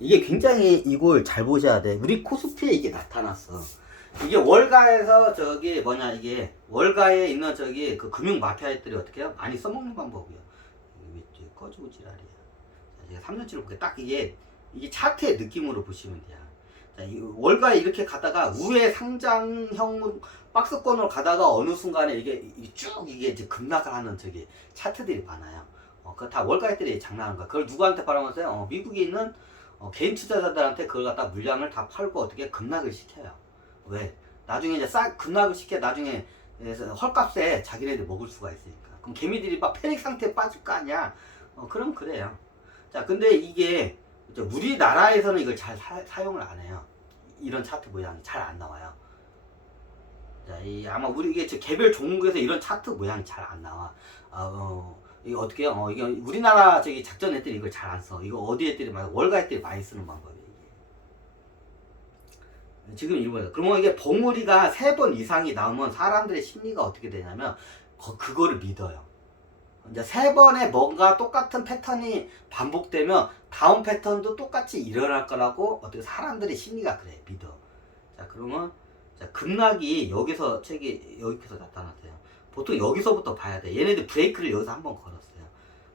이게 굉장히 이걸 잘 보셔야 돼. 우리 코스피에 이게 나타났어. 이게 월가에서 저기 뭐냐, 이게 월가에 있는 저기 그 금융 마피아들이 어떻게 해요? 많이 써먹는 방법이야. 왜 꺼지고 지랄이야. 자, 제가 3년치를 볼게. 딱 이게 차트의 느낌으로 보시면 돼요. 자, 이 월가에 이렇게 가다가 우회 상장형 박스권으로 가다가 어느 순간에 이게 쭉 이게 이제 급락을 하는 저기 차트들이 많아요. 그거 다 월가들이 장난하는 거야. 그걸 누구한테 팔아먹었어요? 미국에 있는 개인 투자자들한테 그걸 갖다 물량을 다 팔고 어떻게 급락을 시켜요. 왜? 나중에 이제 급락을 시켜 나중에 헐값에 자기네들 먹을 수가 있으니까. 그럼 개미들이 막 패닉 상태에 빠질 거 아니야. 그럼 그래요. 자, 근데 이게 우리나라에서는 이걸 잘 사용을 안 해요. 이런 차트 모양이 잘 안 나와요. 자, 아마 우리 이게 개별 종목에서 이런 차트 모양이 잘 안 나와. 이거 어떻게 해요? 이게 우리나라 저기 작전 애들이 이걸 잘 안 써. 이거 어디 애들이 많이, 월가 애들이 많이 쓰는 방법이에요. 지금 이거예요. 그러면 이게 봉우리가 3번 이상이 나오면 사람들의 심리가 어떻게 되냐면 그거를 믿어요. 이제 3번에 뭔가 똑같은 패턴이 반복되면 다음 패턴도 똑같이 일어날 거라고 어떻게 사람들의 심리가 그래, 믿어. 자, 그러면 자, 급락이 여기서 여기서 나타났어요. 보통 여기서부터 봐야 돼. 얘네들 브레이크를 여기서 한번 걸었어요.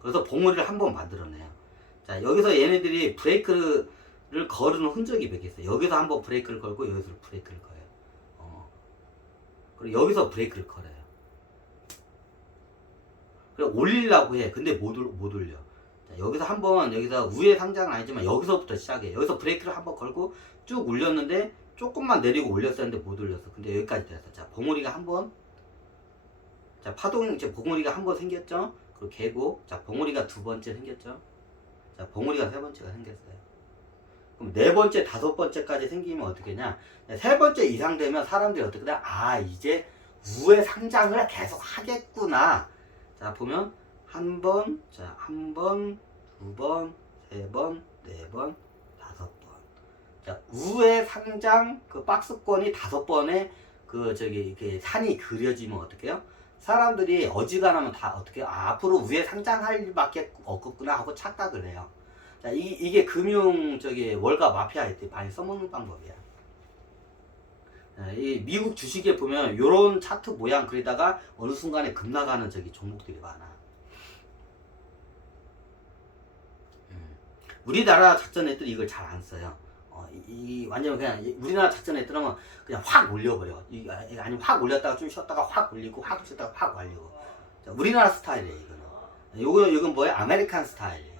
그래서 봉우리를 한번 만들어내요. 자, 여기서 얘네들이 브레이크를 거르는 흔적이 몇 개 있어요. 여기서 한번 브레이크를 걸고 여기서 브레이크를 걸어요. 그리고 여기서 브레이크를 걸어요. 그래 올리려고 해. 근데 못 올려. 자, 여기서 한번 여기서 우회 상장은 아니지만 여기서부터 시작해. 여기서 브레이크를 한번 걸고 쭉 올렸는데 조금만 내리고 올렸었는데 못 올렸어. 근데 여기까지 됐어. 자, 봉우리가 한번, 자, 파동 이제 봉우리가 한번 생겼죠. 그리고 개고, 자, 봉우리가 2번째 생겼죠. 자, 봉우리가 3번째가 생겼어요. 그럼 4번째, 5번째까지 생기면 어떻게 하냐? 3번째 이상 되면 사람들이 어떻게 돼? 이제 우회 상장을 계속 하겠구나. 자, 보면 한 번, 자, 한 번, 2번, 3번, 4번, 5번. 자, 우회 상장 그 박스권이 5번에 이렇게 산이 그려지면 어떻게 해요? 사람들이 어지간하면 다 어떻게 해요? 앞으로 우회 상장할 일밖에 없겠구나 하고 착각을 해요. 자, 이게 금융 월가 마피아 애들이 많이 써먹는 방법이야. 이 미국 주식에 보면 요런 차트 모양 그리다가 어느 순간에 급락하는 종목들이 많아. 우리나라 작전 애들이 이걸 잘 안 써요. 완전 그냥 우리나라 작전 애들은 그냥 확 올려버려. 아니면 확 올렸다가 좀 쉬었다가 확 올리고 확 쉬었다가 확 올리고. 자, 우리나라 스타일이에요, 이거는. 이건 뭐예요? 아메리칸 스타일이에요.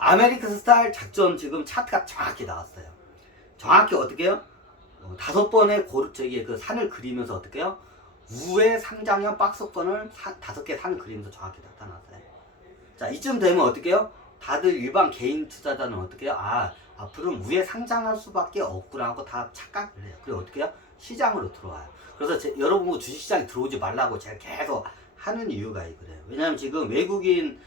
아메리칸 스타일 작전 지금 차트가 정확히 나왔어요. 정확히 어떻게 해요? 5번의 그 산을 그리면서 어떻게 해요? 우회 상장형 박스권을 5개 산을 그리면서 정확히 나타났어요. 자, 이쯤 되면 어떻게 해요? 다들 일반 개인 투자자는 어떻게 해요? 앞으로는 우회 상장할 수밖에 없구나 하고 다 착각을 해요. 그리고 어떻게 해요? 시장으로 들어와요. 그래서 여러분 주식시장에 들어오지 말라고 제가 계속 하는 이유가 이거예요. 왜냐면 지금 외국인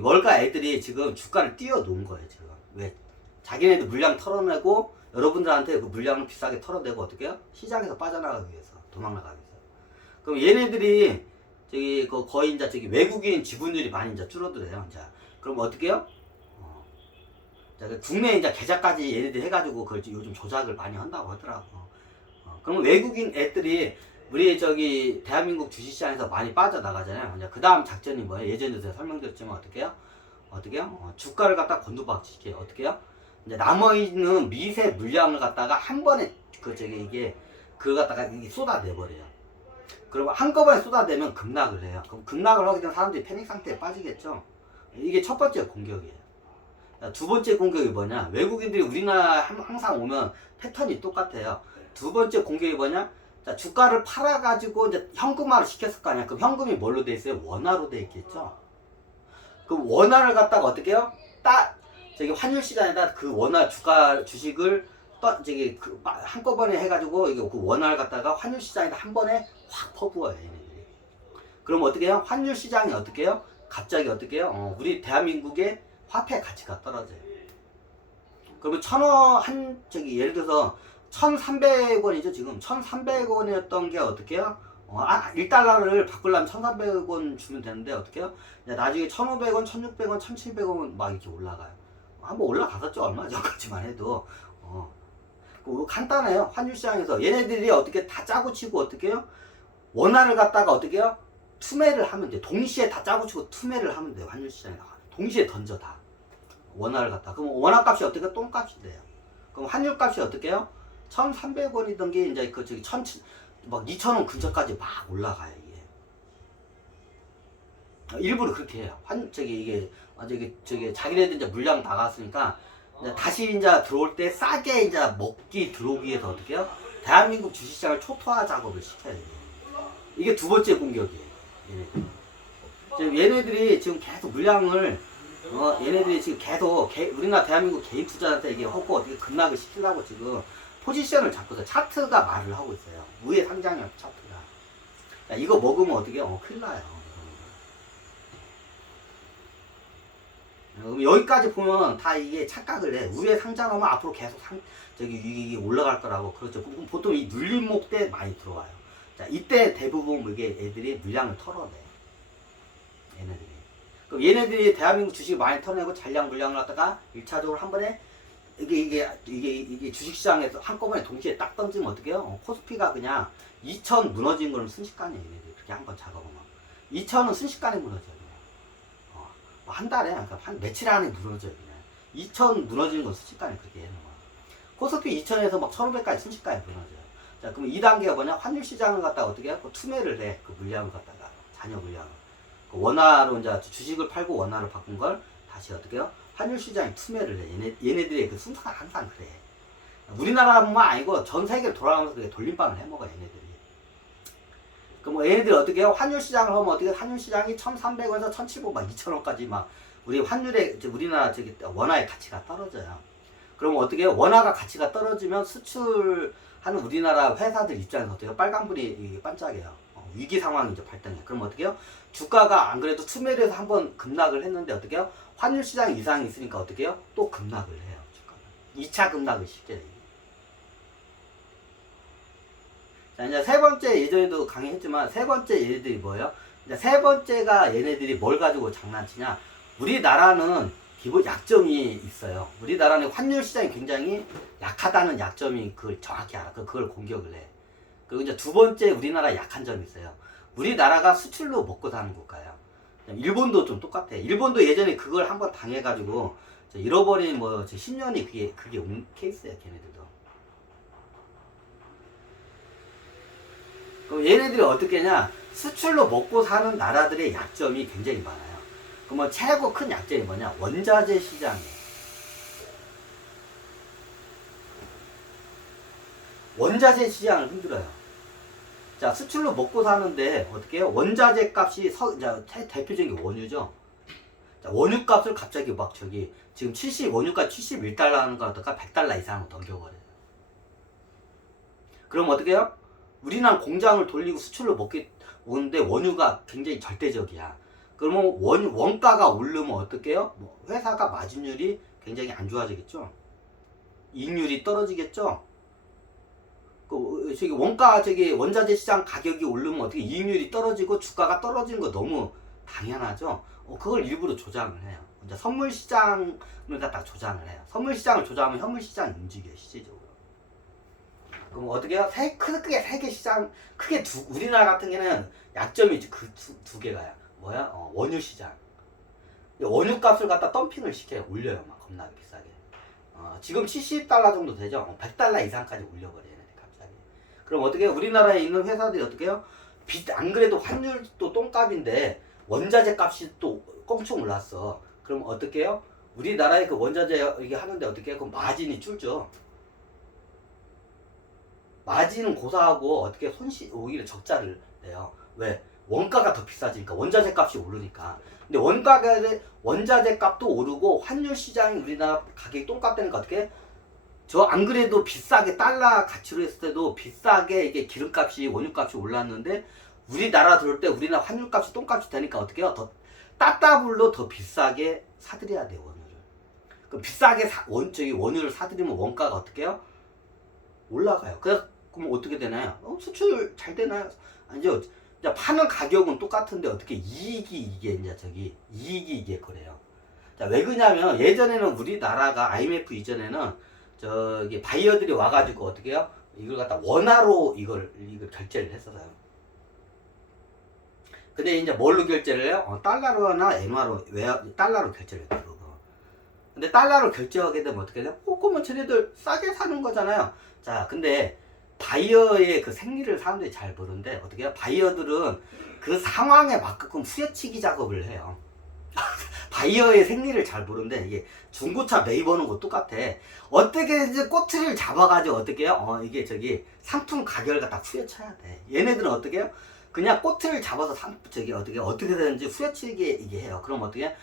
월가 애들이 지금 주가를 띄워놓은 거예요, 지금. 왜? 자기네들 물량 털어내고 여러분들한테 그 물량을 비싸게 털어내고 어떻게 해요? 시장에서 빠져나가기 위해서, 도망나가기 위해서. 그럼 얘네들이 거의 이제 외국인 지분율이 많이 이제 줄어들어요. 이제. 그럼 어떻게 해요? 국내 이제 계좌까지 얘네들 해가지고 그걸 요즘 조작을 많이 한다고 하더라고. 그러면 외국인 애들이 우리 대한민국 주식시장에서 많이 빠져나가잖아요. 이제 그 다음 작전이 뭐예요? 예전에 제가 설명드렸지만 어떻게 해요? 주가를 갖다 곤두박질시켜요. 어떻게 해요? 이제 남아있는 미세 물량을 갖다가 한 번에 그걸 갖다가 쏟아내버려요. 그리고 한꺼번에 쏟아내면 급락을 해요. 그럼 급락을 하게 되면 사람들이 패닉 상태에 빠지겠죠. 이게 첫 번째 공격이에요. 두 번째 공격이 뭐냐? 외국인들이 우리나라 항상 오면 패턴이 똑같아요. 두 번째 공격이 뭐냐? 자, 주가를 팔아가지고 이제 현금화를 시켰을 거 아니야. 그럼 현금이 뭘로 돼 있어요? 원화로 돼 있겠죠. 그럼 원화를 갖다가 어떻게 해요? 환율 시장에다 그 원화 주식을 한꺼번에 해가지고 그 원화를 갖다가 환율 시장에다 한 번에 확 퍼부어요, 얘네들이. 그럼 어떻게 해요? 환율 시장이 어떻게 해요? 갑자기 어떻게 해요? 우리 대한민국의 화폐 가치가 떨어져요. 그러면 예를 들어서 1,300원이죠, 지금. 1,300원이었던 게 어떻게 해요? 1달러를 바꾸려면 1,300원 주면 되는데 어떻게 해요? 나중에 1,500원, 1,600원, 1,700원 막 이렇게 올라가요. 한번 올라갔었죠. 얼마 전까지만 해도. 간단해요. 환율 시장에서 얘네들이 어떻게 다 짜고 치고 어떻게 해요? 원화를 갖다가 어떻게 해요? 투매를 하면 돼. 동시에 다 짜고 치고 투매를 하면 돼요. 환율 시장에서 동시에 던져 다. 원화를 갖다. 그럼 원화 값이 어떻게 똥값이 돼요. 그럼 환율 값이 어떻게 해요? 1,300원이던 게 이제 그 저기 막 2,000원 근처까지 막 올라가요, 이게. 일부러 그렇게 해요. 이게 저기 자기네들 이제 물량 나갔으니까 이제 다시 이제 들어올 때 싸게 이제 들어오기 위해서 어떻게 해요? 대한민국 주식시장을 초토화 작업을 시켜야 돼요. 이게 두 번째 공격이에요. 얘네들이 지금 계속 물량을 얘네들이 지금 계속 우리나라 대한민국 개인 투자한테 이게 하고 어떻게 급락을 시키려고 지금 포지션을 잡고 있어요. 차트가 말을 하고 있어요. 우회 상장형 차트가. 야, 이거 먹으면 어떻게 큰일 나요. 여기까지 보면 다 이게 착각을 해. 우회 상장하면 앞으로 계속 이게 올라갈 거라고. 그렇죠. 보통 이 눌림목 때 많이 들어와요. 자, 이때 대부분 이게 애들이 물량을 털어내. 얘네들이. 그럼 얘네들이 대한민국 주식 많이 털어내고 잔량 물량을 갖다가 1차적으로 한 번에 이게 주식시장에서 한꺼번에 동시에 딱 던지면 어떡해요? 코스피가 그냥 2,000 무너진 거는 순식간이에요. 얘네들이 그렇게 한번 작업하면. 2,000은 순식간에 무너져요. 한 달에, 그러니까 한 며칠 안에 무너져요. 그냥. 2,000 무너지는 건 순식간에 그렇게 해놓은 거야. 코스피 2,000에서 막 1,500까지 순식간에 무너져요. 자, 그럼 2단계가 뭐냐? 환율 시장을 갖다가 어떻게 해? 투매를 해. 그 물량을 갖다가. 잔여 물량을. 그 원화로 이제 주식을 팔고 원화로 바꾼 걸 다시 어떻게 해요? 환율 시장에 투매를 해. 얘네들의 그 순서가 항상 그래. 우리나라뿐만 아니고 전 세계를 돌아가면서 그렇게 돌림방을 해먹어, 얘네들이. 그럼 얘네들이 어떻게 해요? 환율 시장을 하면 어떻게 해요? 환율 시장이 1,300원에서 1,700원, 막 2,000원까지 막 우리 환율의, 우리나라 원화의 가치가 떨어져요. 그럼 어떻게 해요? 원화가 가치가 떨어지면 수출하는 우리나라 회사들 입장에서 어떻게 해요? 빨간불이 반짝여요. 위기 상황이 이제 발생해요. 그럼 어떻게 해요? 주가가 안 그래도 투매를 해서 한번 급락을 했는데 어떻게 해요? 환율 시장 이상이 있으니까 어떻게 해요? 또 급락을 해요. 주가가. 2차 급락을 시켜요. 자, 이제 세 번째, 예전에도 강의했지만 세 번째 얘네들이 뭐예요? 이제 세 번째가 얘네들이 뭘 가지고 장난치냐? 우리나라는 기본 약점이 있어요. 우리나라는 환율 시장이 굉장히 약하다는 약점이 그걸 정확히 알아. 그걸 공격을 해. 그리고 이제 두 번째 우리나라 약한 점이 있어요. 우리나라가 수출로 먹고 사는 국가예요. 일본도 좀 똑같아. 일본도 예전에 그걸 한번 당해가지고 잃어버린 10년이 그게 온 케이스야, 걔네들도. 그럼 얘네들이 어떻게 하냐? 수출로 먹고 사는 나라들의 약점이 굉장히 많아요. 그럼 최고 큰 약점이 뭐냐? 원자재 시장이에요. 원자재 시장을 흔들어요. 자, 수출로 먹고 사는데 어떻게 해요? 원자재 값이 대표적인 게 원유죠. 자, 원유 값을 갑자기 지금 원유가 71달러 하는 거 갖다가 100달러 이상으로 넘겨버려요. 그럼 어떻게 해요? 우리나라 공장을 돌리고 수출로 오는데 원유가 굉장히 절대적이야. 그러면 원가가 오르면 어떻게 해요? 회사가 마진율이 굉장히 안 좋아지겠죠? 이익률이 떨어지겠죠? 원자재 시장 가격이 오르면 어떻게 이익률이 떨어지고 주가가 떨어지는 거 너무 당연하죠? 그걸 일부러 조장을 해요. 이제 선물 시장을 갖다 조장을 해요. 선물 시장을 조장하면 현물 시장이 움직여요, 실질적으로. 그럼 어떻게 해요? 크게 세 개 시장, 우리나라 같은 경우는 약점이 그 두 개가요. 원유 시장. 원유 값을 갖다 덤핑을 시켜요. 올려요, 막 겁나게 비싸게. 지금 70달러 정도 되죠? 100달러 이상까지 올려버려요, 갑자기. 그럼 어떻게 해요? 우리나라에 있는 회사들이 어떻게 해요? 안 그래도 환율도 똥값인데 원자재 값이 또 껑충 올랐어. 그럼 어떻게 해요? 우리나라에 그 원자재 이게 하는데 어떻게 해요? 그럼 마진이 줄죠. 마진은 고사하고 어떻게 오히려 적자를 내요. 왜? 원가가 더 비싸지니까. 원자재 값이 오르니까. 근데 원자재 값도 오르고 환율 시장이 우리나라 가격이 똥값 되니까 어떻게? 안 그래도 비싸게 달러 가치로 했을 때도 비싸게 이게 기름값이 원유값이 올랐는데 우리나라 들어올 때 우리나라 환율값이 똥값이 되니까 어떻게 해요? 더 따따블로 더 비싸게 사들여야 돼요, 원유를. 그럼 비싸게 원유를 사들이면 원가가 어떻게 해요? 올라가요. 그럼 어떻게 되나요? 수출 잘 되나요? 아니죠. 이제 파는 가격은 똑같은데 어떻게 이익이 이게 그래요. 자, 왜 그러냐면 예전에는 우리나라가 IMF 이전에는 저기 바이어들이 와가지고 어떻게 해요? 이걸 갖다 원화로 이걸 결제를 했었어요. 근데 이제 뭘로 결제를 해요? 달러로나 엔화로, 달러로 결제를 했다, 그거. 근데 달러로 결제하게 되면 어떻게 돼요? 그러면 쟤네들 싸게 사는 거잖아요. 자, 근데 바이어의 그 생리를 사람들이 잘 모르는데 어떻게 해요? 바이어들은 그 상황에 맞게끔 후려치기 작업을 해요. 바이어의 생리를 잘 모르는데 이게 중고차 매입하는 거 똑같아. 어떻게 이제 꼬투리를 잡아가지고 어떻게 해요? 이게 저기 상품 가격을 갖다 후려쳐야 돼. 얘네들은 어떻게 해요? 그냥 꼬투리를 잡아서 어떻게 되는지 후려치게 이게 해요. 그럼 어떻게 해?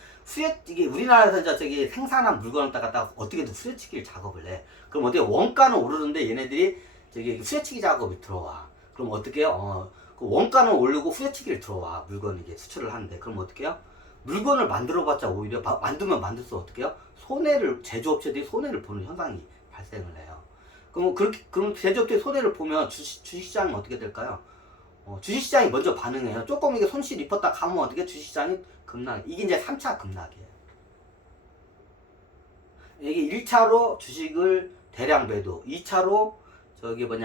이게 우리나라에서 저기 생산한 물건을 갖다가 어떻게든 후려치기를 작업을 해. 그럼 어떻게 원가는 오르는데 얘네들이 저기 후려치기 작업이 들어와. 그럼 어떻게 해요? 그 원가는 오르고 후려치기를 들어와. 물건 이게 수출을 하는데. 그럼 어떻게 해요? 물건을 만들어봤자 오히려 만들면 만들수록 어떻게 해요? 제조업체들이 손해를 보는 현상이 발생을 해요. 그럼 제조업체 손해를 보면 주식시장은 어떻게 될까요? 주식시장이 먼저 반응해요. 조금 이게 손실 입었다 가면 어떻게 주식시장이 급락. 이게 이제 3차 급락이에요. 이게 1차로 주식을 대량 매도, 2차로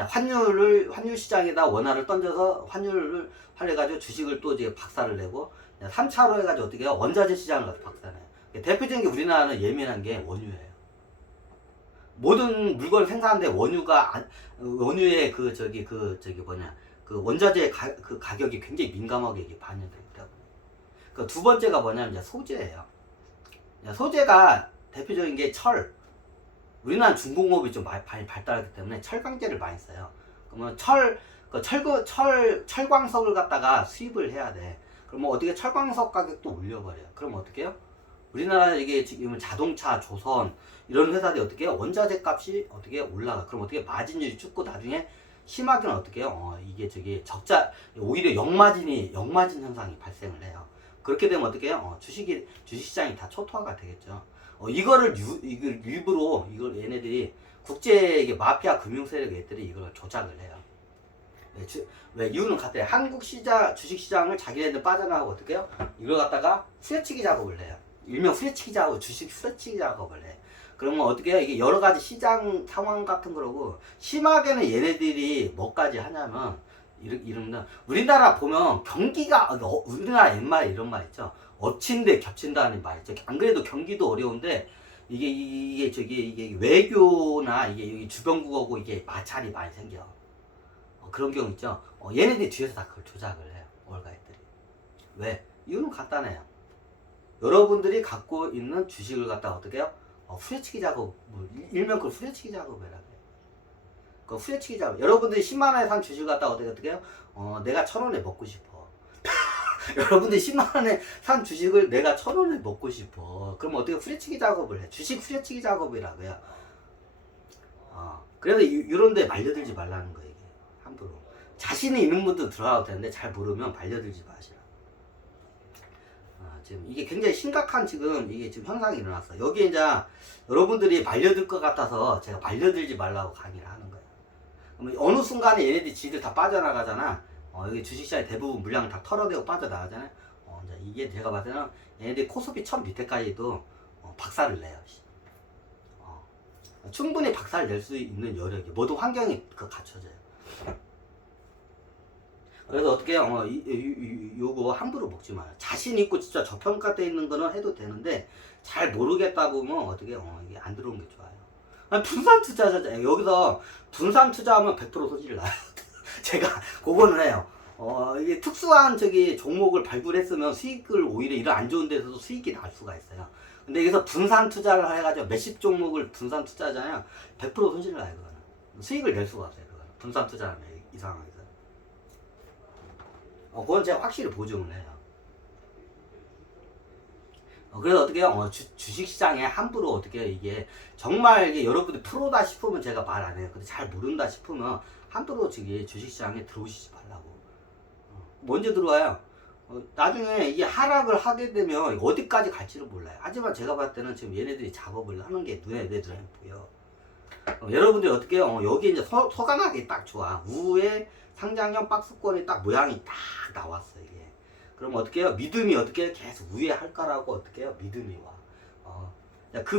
환율 시장에다 원화를 던져서 환율을 해가지고 주식을 또 이제 박살을 내고, 3차로 해가지고 어떻게 해요? 원자재 시장을 가서 박살내요. 대표적인 게 우리나라는 예민한 게 원유예요. 모든 물건을 생산하는데 원유의 그 원자재 그 가격이 굉장히 민감하게 이게 반영되기 때문에. 그 두 번째가 뭐냐면 이제 소재예요. 소재가 대표적인 게 철. 우리나라는 중공업이 좀 많이 발달하기 때문에 철강제를 많이 써요. 그러면 철광석을 갖다가 수입을 해야 돼. 그러면 어떻게 철광석 가격도 올려버려요. 그럼 어떻게 해요? 우리나라 이게 지금 자동차, 조선 이런 회사들이 어떻게 해요? 원자재 값이 어떻게 올라가. 그럼 어떻게 마진율이 죽고 나중에 심하게는 어떻게 해요? 이게 오히려 역마진 현상이 발생을 해요. 그렇게 되면 어떻게 해요? 주식시장이 다 초토화가 되겠죠. 이걸 일부러 얘네들이 국제 마피아 금융 세력 애들이 이걸 조작을 해요. 왜 이유는 같아요. 한국 주식시장을 자기네들 빠져나가고 어떻게 해요? 이걸 갖다가 후려치기 작업을 해요. 일명 후려치기 작업, 주식 후려치기 작업을 해. 그러면 어떻게 해요? 이게 여러 가지 시장 상황 같은 거라고, 심하게는 얘네들이 뭐까지 하냐면, 이러면 우리나라 보면 우리나라 옛말에 이런 말 있죠. 엎친데 겹친다는 말 있죠. 안 그래도 경기도 어려운데 이게 외교나 이게 주변국하고 이게 마찰이 많이 생겨. 그런 경우 있죠. 얘네들이 뒤에서 다 그걸 조작을 해요. 월가애들이. 왜? 이유는 간단해요. 여러분들이 갖고 있는 주식을 갖다가 어떻게 해요? 후려치기 작업, 일명 그걸 후려치기 작업이라고 해요. 그 후려치기 작업. 여러분들이 10만원에 산 주식을 갖다가 어떻게 해요? 내가 1,000원에 먹고 싶어. 여러분들이 10만원에 산 주식을 내가 1,000원에 먹고 싶어. 그럼 어떻게 후려치기 작업을 해? 주식 후려치기 작업이라고 해요. 그래서 이런 데 말려들지 말라는 거예요. 이게 함부로. 자신이 있는 분도 들어가도 되는데 잘 모르면 말려들지 마시라. 지금 이게 굉장히 심각한 이게 지금 현상이 일어났어요. 여기에 이제 여러분들이 말려들 것 같아서 제가 말려들지 말라고 강의를 하는 거예요. 그러면 어느 순간에 얘네들이 지들 다 빠져나가잖아. 여기 주식시장에 대부분 물량을 다 털어내고 빠져나가잖아요. 이제 이게 제가 봤을 때는 얘네들이 코스피 1000 밑에까지도 박살을 내요. 충분히 박살 낼 수 있는 여력이, 모든 환경이 갖춰져요. 그래서 어떻게 해요? 요거 함부로 먹지 마요. 자신 있고 진짜 저평가되어 있는 거는 해도 되는데, 잘 모르겠다 보면 어떻게 이게 안 들어오는 게 좋아요. 분산 투자자, 여기서 분산 투자하면 100% 손실 나요. 제가 그거는 해요. 이게 특수한 종목을 발굴했으면 수익을 오히려 이런 안 좋은 데서도 수익이 날 수가 있어요. 근데 여기서 분산 투자를 해가지고 몇십 종목을 분산 투자하잖아요. 100% 손실 나요, 그거는. 수익을 낼 수가 없어요, 그거는. 분산 투자하면 이 상황에서. 그건 제가 확실히 보증을 해요. 그래서 어떻게 해요? 주식시장에 함부로 어떻게 해요? 이게 정말 이게 여러분들 프로다 싶으면 제가 말 안 해요. 근데 잘 모른다 싶으면 함부로 주식시장에 들어오시지 말라고. 언제 들어와요? 나중에 이게 하락을 하게 되면 어디까지 갈지를 몰라요. 하지만 제가 봤을 때는 지금 얘네들이 작업을 하는 게 눈에 보여. 여러분들이 어떻게 해요? 여기 이제 소강하게 딱 좋아. 우에 상장형 박스권이 딱 모양이 딱 나왔어, 이게. 그럼 어떻게 해요? 믿음이 어떻게 계속 위에 할까라고 어떻게 해요? 믿음이 와. 그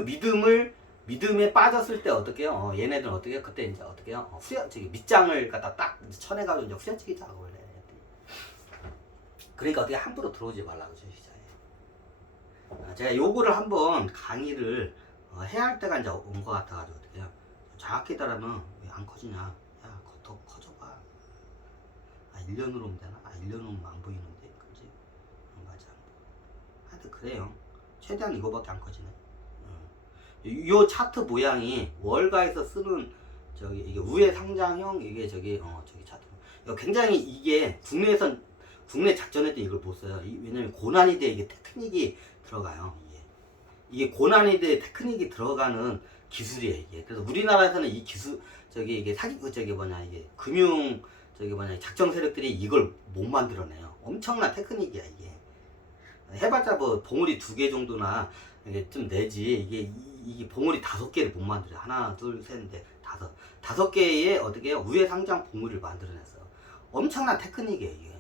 믿음에 빠졌을 때 어떻게 해요? 얘네들은 어떻게 해요? 그때 이제 어떻게 해요? 밑장을 갖다 딱 쳐내가지고 이제 후려치기 작업을 해. 그러니까 어떻게 함부로 들어오지 말라고 주시자예요. 제가 요거를 한번 강의를 해야 할 때가 이제 온 것 같아가지고 어떻게 해요? 정확히 따르면 왜 안 커지냐? 야, 더 커져봐. 1년으로 오면 되나? 1년 오면 안 보이는데, 그지? 맞아. 하여튼 그래요. 최대한 이거밖에 안 커지네. 요 차트 모양이 월가에서 쓰는 이게 우회 상장형 이게 저기 차트. 굉장히 이게 국내 작전할 때 이걸 못 써요. 왜냐면 고난이도에 이게 테크닉이 들어가요. 이게 고난이도에 테크닉이 들어가는 기술이에요. 이게. 그래서 우리나라에서는 이 기술 이게 이게 금융 작정 세력들이 이걸 못 만들어내요. 엄청난 테크닉이야 이게. 해봤자 뭐 봉우리 2개 정도나 이게 좀 내지 이게 봉우리 5개를 못 만들어요. 하나, 둘, 셋, 넷, 다섯 개의 어떻게 해요? 우회 상장 봉우리를 만들어냈어. 엄청난 테크닉이에요 이게.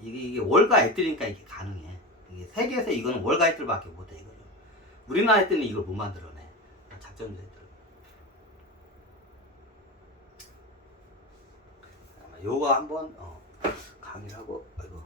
이게 월가 애들이니까 이게 가능해. 이게 세계에서 이거는 월가 애들밖에 못해 이거죠. 우리나라 애들은 이걸 못 만들어내. 작전 애들. 요거 한번 강의를 하고 아이고.